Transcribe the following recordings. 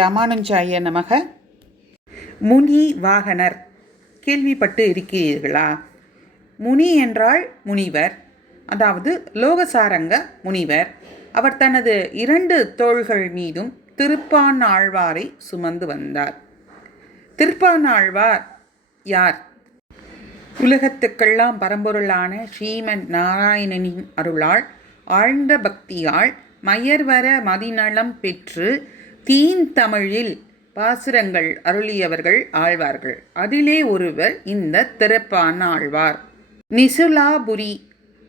ராமானுஜாய நமக. முனி வாகனர் கேள்விப்பட்டு இருக்கிறீர்களா? முனி என்றால் முனிவர் அதாவது லோகசாரங்க முனிவர். அவர் தனது இரண்டு தோள்கள் மீதும் திருப்பான் ஆழ்வாரை சுமந்து வந்தார். திருப்பான் ஆழ்வார் யார்? உலகத்துக்கெல்லாம் பரம்பொருளான ஸ்ரீமன் நாராயணனின் அருளால் ஆழ்ந்த பக்தியால் மயர்வர மதிநலம் பெற்று தீன் தமிழில் பாசுரங்கள் அருளியவர்கள் ஆழ்வார்கள். அதிலே ஒருவர் இந்த திறப்பான ஆழ்வார் நிசுலாபுரி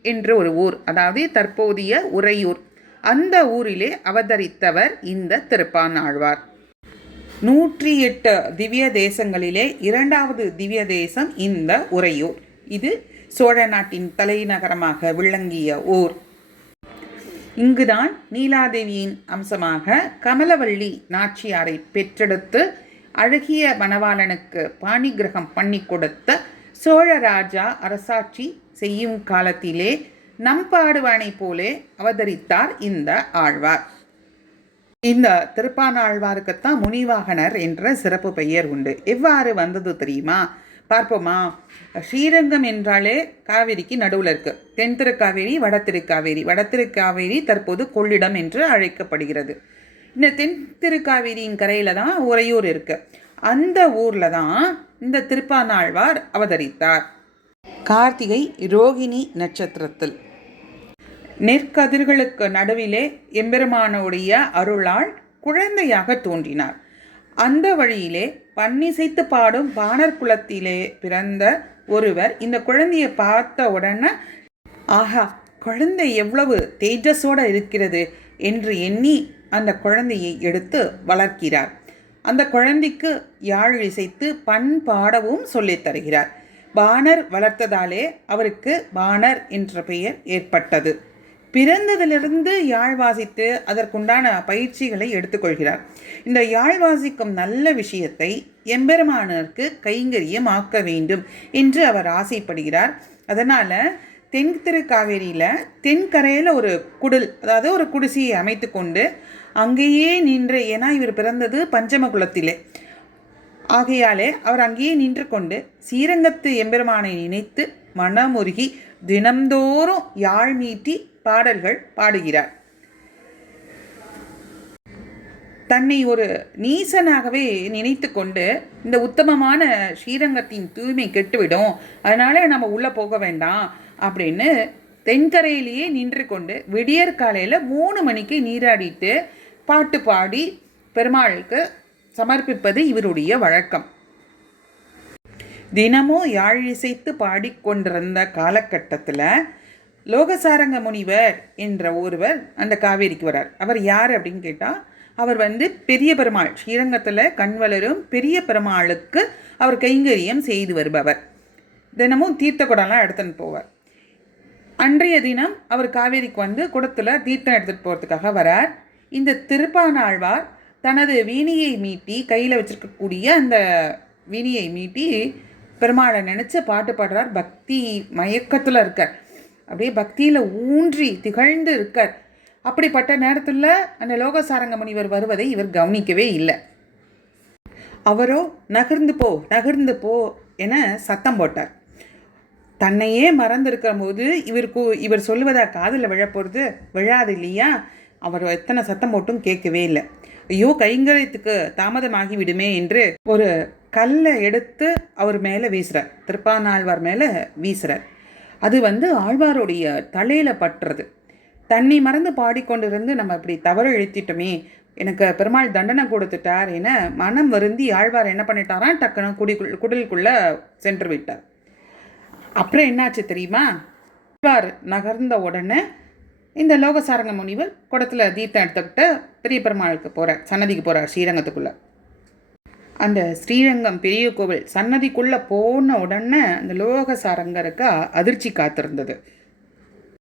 என்ற ஒரு ஊர் அதாவது தற்போதைய உறையூர். அந்த ஊரிலே அவதரித்தவர் இந்த திருப்பான் ஆழ்வார் நூற்றி எட்டு திவ்ய தேசங்களிலே இரண்டாவது திவ்ய தேசம் இந்த உறையூர். இது சோழ நாட்டின் தலைநகரமாக விளங்கிய ஊர். இங்குதான் நீலாதேவியின் அம்சமாக கமலவள்ளி நாச்சியாரை பெற்றெடுத்து அழகிய மணவாளனுக்கு பாணிகிரகம் பண்ணி கொடுத்த சோழராஜா அரசாட்சி செய்யும் காலத்திலே நம்பாடுவானை போலே அவதரித்தார் இந்த ஆழ்வார். இந்த திருப்பானாழ்வாருக்குத்தான் முனிவாகனர் என்ற சிறப்பு பெயர் உண்டு. எவ்வாறு வந்தது தெரியுமா? பார்ப்போமா? ஸ்ரீரங்கம் என்றாலே காவேரிக்கு நடுவில் இருக்குது தென் திருக்காவேரி வட திருக்காவேரி. வட திருக்காவேரி தற்போது கொள்ளிடம் என்று அழைக்கப்படுகிறது. இந்த தென் திருக்காவேரியின் கரையில் தான் உறையூர் இருக்குது அந்த ஊரில் தான் இந்த திருப்பானாழ்வார் அவதரித்தார். கார்த்திகை ரோகிணி நட்சத்திரத்தில். நெற்கதிர்களுக்கு நடுவிலே எம்பெருமானுடைய அருளால் குழந்தையாக தோன்றினார். அந்த வழியிலே பன்னிசைத்து பாடும் பாணர் குலத்திலே பிறந்த ஒருவர் இந்த குழந்தையை பார்த்த உடனே ஆஹா குழந்தை எவ்வளவு தேஜஸோடு இருக்கிறது என்று எண்ணி அந்த குழந்தையை எடுத்து வளர்க்கிறார். அந்த குழந்தைக்கு யாழ் இசைத்து பண் பாடவும் சொல்லித் தருகிறார். பாணர் வளர்த்ததாலே அவருக்கு பாணர் என்ற பெயர் ஏற்பட்டது. பிறந்ததிலிருந்து யாழ் வாசித்து அதற்குண்டான பயிற்சிகளை எடுத்துக்கொள்கிறார். இந்த யாழ் வாசிக்கும் நல்ல விஷயத்தை எம்பெருமானருக்கு கைங்கரியம் ஆக்க வேண்டும் என்று அவர் ஆசைப்படுகிறார். அதனால் தென் திருக்காவேரியில் தென்கரையில் ஒரு குடில் அதாவது ஒரு குடிசையை அமைத்து கொண்டு அங்கேயே நின்று ஏன்னா இவர் பிறந்தது பஞ்சமகுலத்திலே. ஆகையாலே அவர் அங்கேயே நின்று கொண்டு ஸ்ரீரங்கத்து எம்பெருமானை நினைத்து மனமுருகி தினந்தோறும் யாழ் மீட்டி பாடல்கள் பாடுகிறார். தன்னை ஒரு நீசனாகவே நினைத்து கொண்டு இந்த உத்தமமான ஸ்ரீரங்கத்தின் தூய்மை கெட்டுவிடும். அதனால நம்ம உள்ளே போக வேண்டாம் அப்படின்னு தென்கரையிலேயே நின்று கொண்டு விடியற் காலையில் மூணு மணிக்கு நீராடிட்டு பாட்டு பாடி பெருமாளுக்கு சமர்ப்பிப்பது இவருடைய வழக்கம். தினமும் யாழ் இசைத்து பாடிக்கொண்டிருந்த காலகட்டத்தில் லோகசாரங்க முனிவர் என்ற ஒருவர் அந்த காவேரிக்கு வரார். அவர் யார் அப்படின்னு கேட்டால் அவர் வந்து பெரிய பெருமாள் ஸ்ரீரங்கத்தில் கண் வளரும் பெரிய பெருமாளுக்கு அவர் கைங்கரியம் செய்து வருபவர். தினமும் தீர்த்த குடம்லாம் எடுத்துன்னு போவார். அன்றைய தினம் அவர் காவேரிக்கு வந்து குடத்தில் தீர்த்தம் எடுத்துகிட்டு போகிறதுக்காக வரார். இந்த திருப்பானாழ்வார் தனது வீணியை மீட்டி கையில் வச்சுருக்கக்கூடிய அந்த வீணியை மீட்டி பெருமாளை நினச்சி பாட்டு பாடுறார். பக்தி மயக்கத்தில் இருக்கார். அப்படியே பக்தியில் ஊன்றி திகழ்ந்து இருக்கார். அப்படிப்பட்ட நேரத்தில் அந்த லோகசாரங்க முனிவர் வருவதை இவர் கவனிக்கவே இல்லை. அவரோ நகர்ந்து போ நகர்ந்து போ என சத்தம் போட்டார். தன்னையே மறந்துருக்கிற போது இவருக்கு இவர் சொல்லுவதா காதில் விழப்போகிறது விழாது இல்லையா? அவர் எத்தனை சத்தம் போட்டும் கேட்கவே இல்லை. ஐயோ கைங்கரியத்துக்கு தாமதமாகி விடுமே என்று ஒரு கல்லை எடுத்து அவர் மேலே வீசுகிறார் திருப்பானாழ்வார் மேலே வீசுகிறார் அது வந்து ஆழ்வாருடைய தலையில் பட்டுறது. தண்ணி மறந்து பாடிக்கொண்டிருந்து நம்ம இப்படி தவறு இழுத்திட்டோமே எனக்கு பெருமாள் தண்டனை கொடுத்துட்டார் என மனம் வருந்தி ஆழ்வார் என்ன பண்ணிட்டாராம் டக்குன்னு குடிக்குள் குடலுக்குள்ளே சென்று விட்டார். அப்புறம் என்னாச்சு தெரியுமா? ஆழ்வார் நகர்ந்த உடனே இந்த லோகசாரங்க முனிவர் குடத்தில் தீர்த்தம் எடுத்துக்கிட்டு பெரிய பெருமாளுக்கு போகிறார் சன்னதிக்கு போகிறார் ஸ்ரீரங்கத்துக்குள்ளே. அந்த ஸ்ரீரங்கம் பெரிய கோவில் சன்னதிக்குள்ளே போன உடனே அந்த லோக சாரங்கருக்கு அதிர்ச்சி காத்திருந்தது.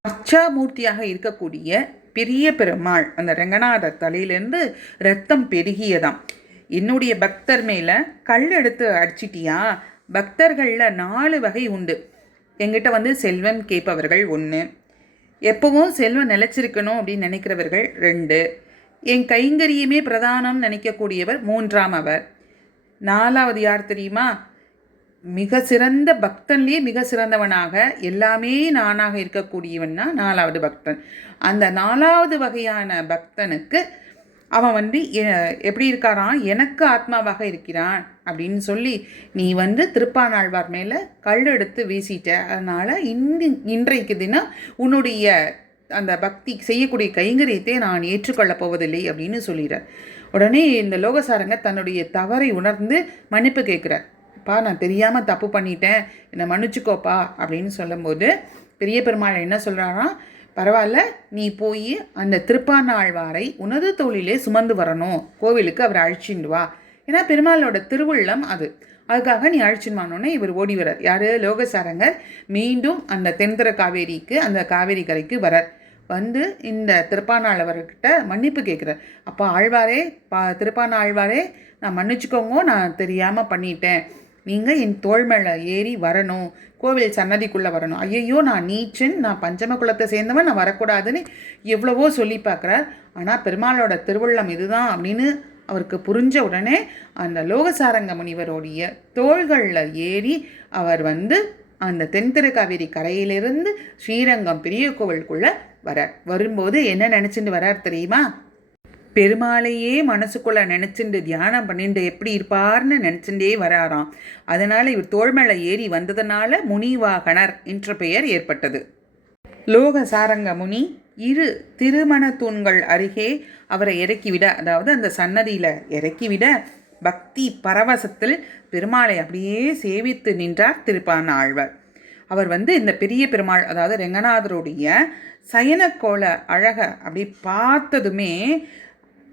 அர்ச்சாமூர்த்தியாக இருக்கக்கூடிய பெரிய பெருமாள் அந்த ரங்கநாதர் தலையிலேருந்து ரத்தம் பெருகியதாம். என்னுடைய பக்தர் மேலே கல் எடுத்து அடிச்சிட்டியா? பக்தர்களில் நாலு வகை உண்டு. எங்கிட்ட வந்து செல்வன் கேட்பவர்கள் ஒன்று எப்பவும் செல்வம் நிலச்சிருக்கணும் அப்படின்னு நினைக்கிறவர்கள் ரெண்டு. என் கைங்கரியமே பிரதானம் நினைக்கக்கூடியவர் மூன்றாம் அவர். நாலாவது யார் தெரியுமா? மிக சிறந்த பக்தன்லேயே மிக சிறந்தவனாக எல்லாமே நானாக இருக்கக்கூடியவன்னா நாலாவது பக்தன். அந்த நாலாவது வகையான பக்தனுக்கு அவன் வந்து எ- எப்படி இருக்காரான் எனக்கு ஆத்மாவாக இருக்கிறான் அப்படின்னு சொல்லி நீ வந்து திருப்பானாழ்வார் மேலே கல் எடுத்து வீசிட்ட. அதனால் இன்று இன்றைக்கு தினம் உன்னுடைய அந்த பக்தி செய்யக்கூடிய கைங்கரியத்தை நான் ஏற்றுக்கொள்ளப் போவதில்லை அப்படின்னு சொல்லிடுறேன் உடனே இந்த லோகசாரங்க தன்னுடைய தவறை உணர்ந்து மன்னிப்பு கேட்குறார். அப்பா நான் தெரியாமல் தப்பு பண்ணிட்டேன். என்னை மன்னிச்சுக்கோப்பா. அப்படின்னு சொல்லும்போது பெரிய பெருமாள் என்ன சொல்கிறாராம் பரவாயில்ல நீ போய் அந்த திருப்பானாழ்வாரை உனது தொழிலே சுமந்து வரணும். கோவிலுக்கு அவர் அழைச்சிண்டு வா. ஏன்னா பெருமாளோட திருவுள்ளம் அது. அதுக்காக நீ அழைச்சின்மானோன்னே இவர் ஓடி வரார் யார்? லோகசாரங்கர். மீண்டும் அந்த தென்திர காவேரிக்கு அந்த காவேரி கரைக்கு வரார் வந்து இந்த திருப்பானாழ்வார்கிட்ட மன்னிப்பு கேட்குறார். அப்போ ஆழ்வாரே பா திருப்பானாழ்வாரே நான் மன்னிச்சுக்கோங்க நான் தெரியாமல் பண்ணிட்டேன். நீங்கள் என் தோள் மேலே ஏறி வரணும். கோவில் சன்னதிக்குள்ளே வரணும். ஐயையோ நான் நீச்சன் நான் பஞ்சம குலத்தை சேர்ந்தவன் நான் வரக்கூடாதுன்னு எவ்வளவோ சொல்லி பார்க்குறார். ஆனால் பெருமாளோட திருவுள்ளம் இதுதான் அப்படின்னு அவருக்கு புரிஞ்ச உடனே அந்த லோகசாரங்க முனிவருடைய தோள்களில் ஏறி அவர் வந்து அந்த தென்திருக்காவேரி கரையிலிருந்து ஸ்ரீரங்கம் பெரிய கோவிலுக்குள்ளே வரார் வரும்போது என்ன நினச்சிட்டு வரார் தெரியுமா? பெருமாளையே மனசுக்குள்ள நினச்சிண்டு தியானம் பண்ணிட்டு எப்படி இருப்பார்னு நினச்சிண்டே வராராம். அதனால் இவர் தோள் மேலே ஏறி வந்ததுனால முனிவாகனர் என்ற பெயர் ஏற்பட்டது. லோக சாரங்க முனி இரு திருமண தூண்கள் அருகே அவரை இறக்கிவிட அதாவது அந்த சன்னதியில் இறக்கிவிட பக்தி பரவசத்தில் பெருமாளை அப்படியே சேவித்து நின்றார் திருப்பான ஆழ்வார் அவர் வந்து இந்த பெரிய பெருமாள் அதாவது ரெங்கநாதருடைய சயனக்கோல அழக அப்படி பார்த்ததுமே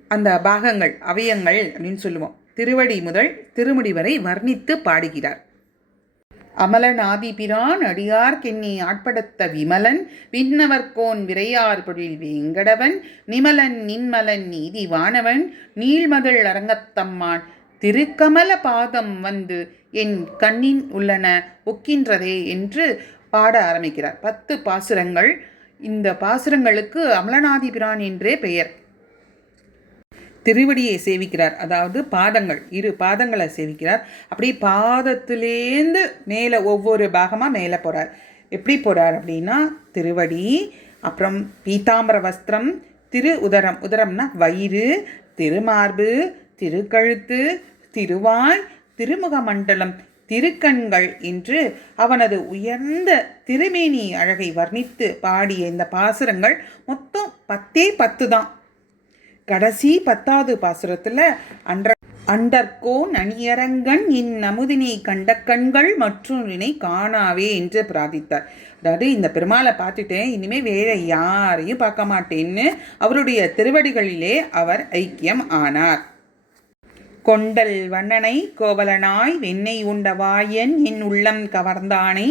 அந்த பாகங்கள் அவயங்கள் அப்படின்னு சொல்லுவோம். திருவடி முதல் திருமுடி வரை வர்ணித்து பாடுகிறார். அமலநாதி பிரான் அடியார் கென்னி ஆட்படுத்த விமலன் விண்ணவர்கோன் விரையார் பொழில் வேங்கடவன் நிமலன் நின்மலன் நீதி வானவன் நீள்மதள் அரங்கத்தம்மான் திருக்கமல பாதம் வந்து என் கண்ணின் உள்ளன ஒக்கின்றதே என்று பாட ஆரம்பிக்கிறார். பத்து பாசுரங்கள். இந்த பாசுரங்களுக்கு அமலநாதிபிரான் என்றே பெயர். திருவடியை சேவிக்கிறார். அதாவது பாதங்கள். இரு பாதங்களை சேவிக்கிறார். அப்படி பாதத்திலேந்து மேலே ஒவ்வொரு பாகமாக மேலே போகிறார் எப்படி போகிறார் அப்படின்னா திருவடி அப்புறம் பீதாம்பர வஸ்திரம் திரு உதரம் உதரம்னா வயிறு திருமார்பு திருக்கழுத்து திருவாய் திருமுகமண்டலம் திருக்கண்கள் என்று அவனது உயர்ந்த திருமேனி அழகை வர்ணித்து பாடிய இந்த பாசுரங்கள் மொத்தம் பத்தே பத்து தான். கடைசி பத்தாவது பாசுரத்தில் அன்ற அண்டர்கோ நனியரங்கன் இன் நமுதினை கண்ட கண்கள் மற்றொன்றினை காணாவே என்று பிரார்த்தித்தார். அதாவது இந்த பெருமாளை பார்த்துட்டேன் இனிமேல் வேற யாரையும் பார்க்க மாட்டேன்னு அவருடைய திருவடிகளிலே அவர் ஐக்கியம் ஆனார். கொண்டல் வண்ணனை கோவலனாய் வெண்ணெய் உண்ட வாயன் என் உள்ளம் கவர்ந்தானை.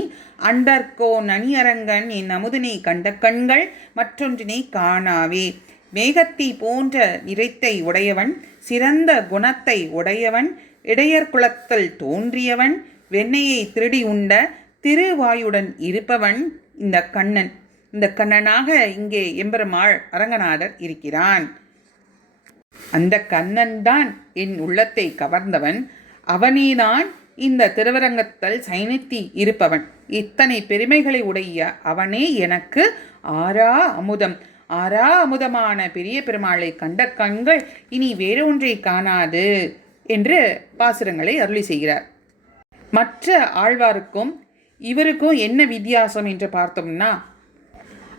அண்டர்கோ நனியரங்கன் என் அமுதனை கண்ட கண்கள் மற்றொன்றினை காணாவே. மேகத்தை போன்ற நிறைத்தை உடையவன் சிறந்த குணத்தை உடையவன் இடையர் குலத்தில் தோன்றியவன் வெண்ணெயை திருடி உண்ட திருவாயுடன் இருப்பவன் இந்த கண்ணன். இந்த கண்ணனாக இங்கே எம்பெருமாள் அரங்கநாதர் இருக்கிறான். அந்த கண்ணன் தான் என் உள்ளத்தை கவர்ந்தவன். அவனேதான் இந்த திருவரங்கத்தில் சைனித்தி இருப்பவன். இத்தனை பெருமைகளை உடைய அவனே எனக்கு ஆரா அமுதம். ஆறா அமுதமான பெரிய பெருமாளை கண்ட கண்கள் இனி வேறொன்றை காணாது என்று பாசுரங்களை அருளி செய்கிறார். மற்ற ஆழ்வாருக்கும் இவருக்கும் என்ன வித்தியாசம் என்று பார்த்தோம்னா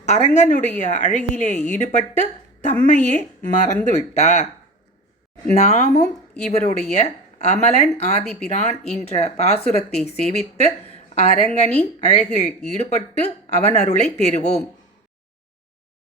அரங்கனுடைய அழகிலே ஈடுபட்டு தம்மையே மறந்து விட்டார் நாமும் இவருடைய அமலன் ஆதிபிரான் என்ற பாசுரத்தை சேவித்து அரங்கனின் அழகில் ஈடுபட்டு அவன் அருளை பெறுவோம்.